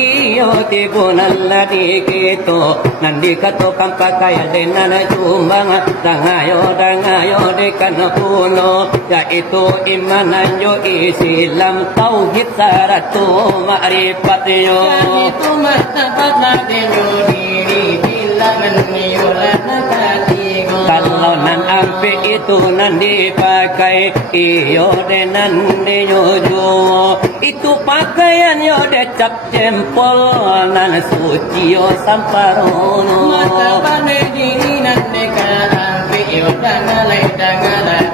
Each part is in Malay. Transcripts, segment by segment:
iyo tibunan lagi kito nandika to kampakaya denan jumbang dangayo dekan puno yaitu imanan yo Islam tauhid saratu ma'rifat yo itu martabat lagi diri bilangan niulan katigo kalau nan ampe itu nan dipakai iyo denan denyuju itu pakaian yo decap jempol nan suci yo samparono mata pane diri nan dekan ampe yo dangalai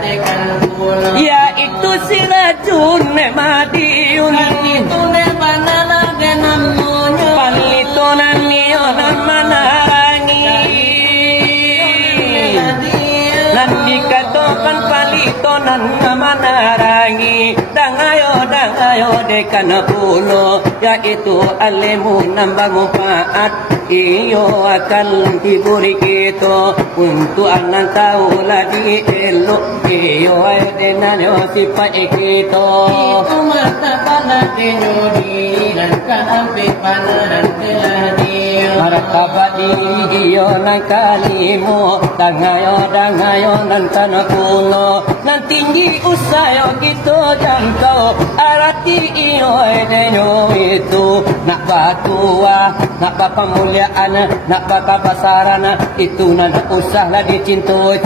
dekan puno ya itu sirajun madiun itu ne banala denam monyo palitonan niyo nan manarangi nan dikatokan palitonan manarangi dangayo dekan puno yaitu alimu nambah manfaat iyo akan diberi kita untuk anak tahu lagi elok iyo denan yo sifat kita itu mata pada diri dan kan ampe panan teladi martabat diri iyo nan kalimu dangayo nan tanah puno nan tinggi usaha kita jangkau arati iyo denyo itu nak batua nak pamuliaan nak bakal pasaran itu nan usahlah dicinto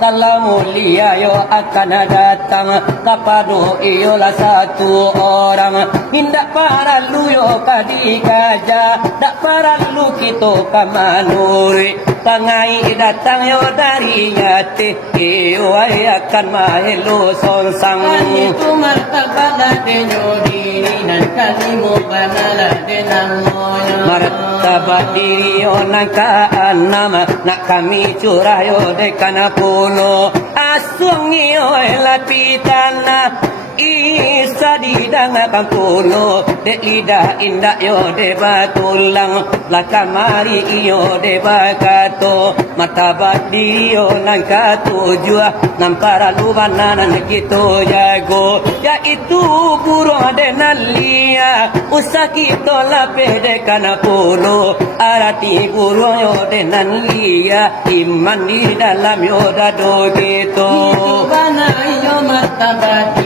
kalau mulia yo akan datang kapado iyo lah satu orang mindak para lu yo kadikaja dak para lu kita kamanuri tangai datang yo dari yate iyo akan mahelo sonsang itu martabat denyo diri nan kalimu banala denang moyo martabat diri yo nan ka anama nak kami curah yo dekan puno asung yo lapitana isa di dangan puno de lidah indah yo de batulang la kamari iyo de bakato martabat diri yo nan ka tujuh nan para lubanan gitu jago yaitu burung denan lia usah kita lape dekan puno arati burung yo denan lia iman di dalam yo dado gitu bana yo martabat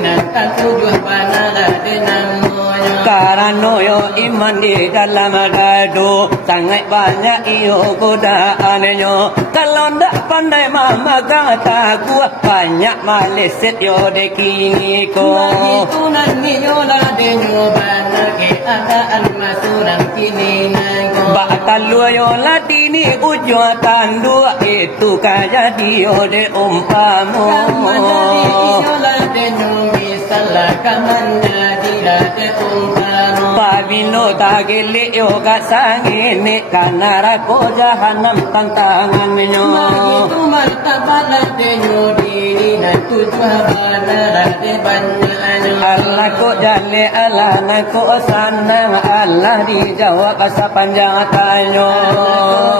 nan tujuh panala denan moyo karena yo iman di dalam dado sangat banyak iyo godaannya kalau ndak pandai mama kata gua banyak maleset yo dekini ko itu nanti yo la denyo bana ke adaan masuran kini nango batalu yo la dini ujo tandu itu kaya dio de umpamo yo la denyo misalah kamanda dila de umpamo pabino tagele yo gasangene kanara ko jahanam tantangan menyo itu martabat denyo diri na tujuh banara de banyak Allah ko jale Allah na ko sana Allah dijawab sepanjang tanyo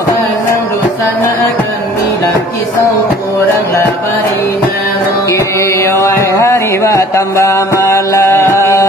sanang dosana akan bilang kisah kurang laparina iyo hari tambah malam